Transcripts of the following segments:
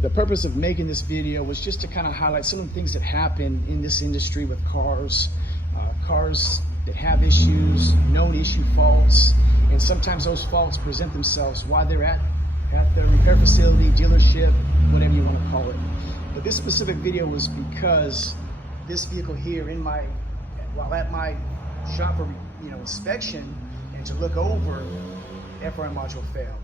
The purpose of making this video was just to kind of highlight some of the things that happen in this industry with cars, cars that have issues, known issue faults, and sometimes those faults present themselves while they're at the repair facility, dealership, whatever you want to call it. But this specific video was because this vehicle here while at my shop for inspection and to look over, FRM module failed.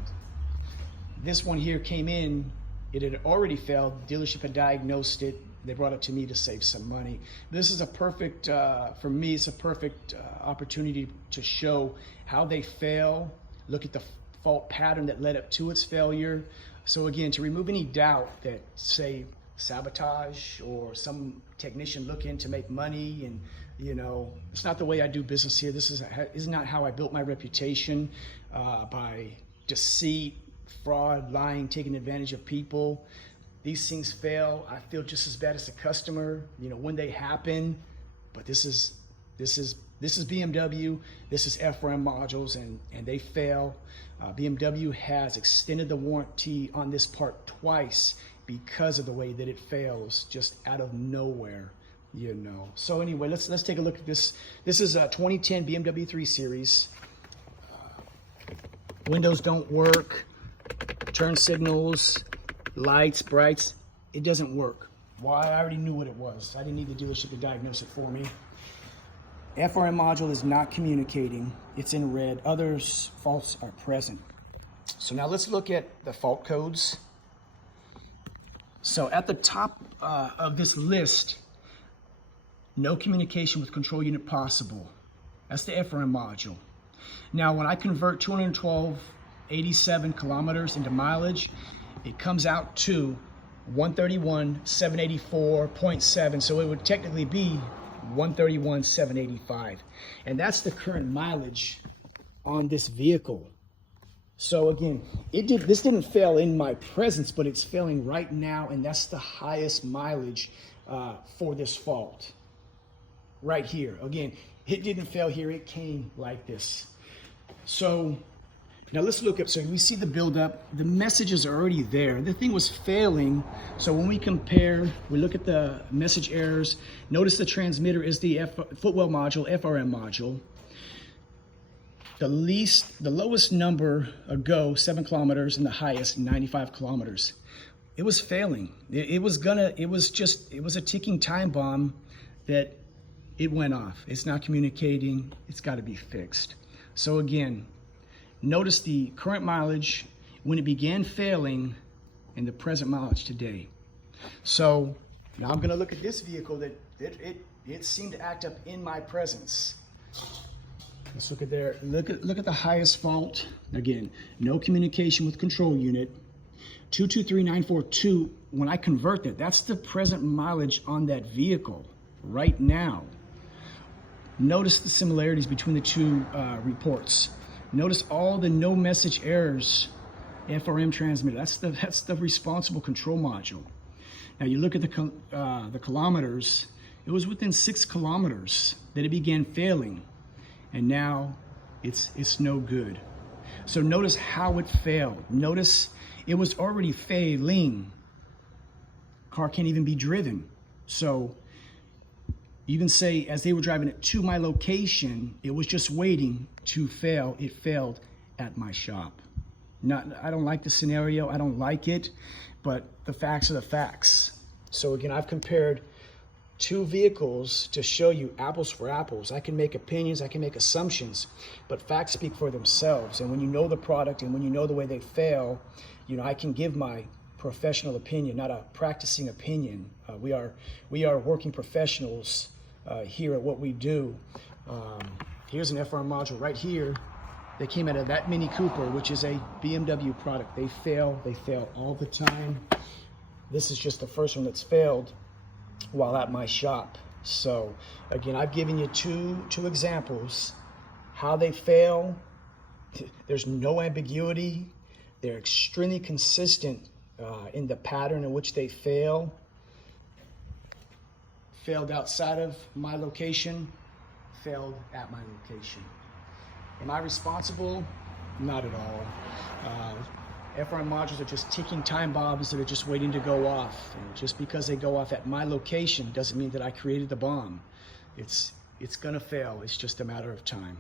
This one here came in, it had already failed, the dealership had diagnosed it, they brought it to me to save some money. This is a perfect, for me, it's a perfect opportunity to show how they fail, look at the fault pattern that led up to its failure. So again, to remove any doubt that, say, sabotage or some technician looking to make money, and it's not the way I do business here. This is not how I built my reputation, by deceit, fraud, lying, taking advantage of people. These things fail. I feel just as bad as the customer, when they happen. But this is BMW. This is FRM modules, and they fail. BMW has extended the warranty on this part twice because of the way that it fails, just out of nowhere. So anyway, let's take a look at this. This is a 2010 BMW 3 Series. Windows don't work. Turn signals, lights, brights, it doesn't work. Why? I already knew what it was. I didn't need the dealership to diagnose it for me. FRM module is not communicating. It's in red. Other faults are present. So now let's look at the fault codes. So at the top of this list, no communication with control unit possible. That's the FRM module. Now when I convert 212.87 kilometers into mileage, it comes out to 131,784.7. So it would technically be 131,785. And that's the current mileage on this vehicle. So again, this didn't fail in my presence, but it's failing right now, and that's the highest mileage for this fault. Right here. Again, it didn't fail here, it came like this. So now let's look up, so we see the buildup, the messages are already there. The thing was failing, so when we compare, we look at the message errors, notice the transmitter is the Footwell module, FRM module. The lowest number a go, 7 kilometers, and the highest, 95 kilometers. It was failing. It was a ticking time bomb that it went off. It's not communicating, it's gotta be fixed. So again, notice the current mileage when it began failing and the present mileage today. So now I'm gonna look at this vehicle that it seemed to act up in my presence. Let's look at there. Look at the highest fault. Again, no communication with control unit. 223,942, when I convert that, that's the present mileage on that vehicle right now. Notice the similarities between the two reports. Notice all the no message errors, FRM transmitter. That's the responsible control module. Now you look at the kilometers. It was within 6 kilometers that it began failing, and now it's no good. So notice how it failed. Notice it was already failing. Car can't even be driven. So you can say, as they were driving it to my location, it was just waiting to fail. It failed at my shop. I don't like the scenario, I don't like it, but the facts are the facts. So again, I've compared two vehicles to show you apples for apples. I can make opinions, I can make assumptions, but facts speak for themselves. And when you know the product and when you know the way they fail, I can give my professional opinion, not a practicing opinion. We are working professionals here at what we do. Here's an FRM module right here that came out of that Mini Cooper, which is a BMW product. They fail all the time. This is just the first one that's failed while at my shop. So again, I've given you two examples how they fail. There's no ambiguity. They're extremely consistent in the pattern in which they failed outside of my location, failed at my location. Am I responsible? Not at all. FRM modules are just ticking time bombs that are just waiting to go off. And just because they go off at my location doesn't mean that I created the bomb. It's gonna fail. It's just a matter of time.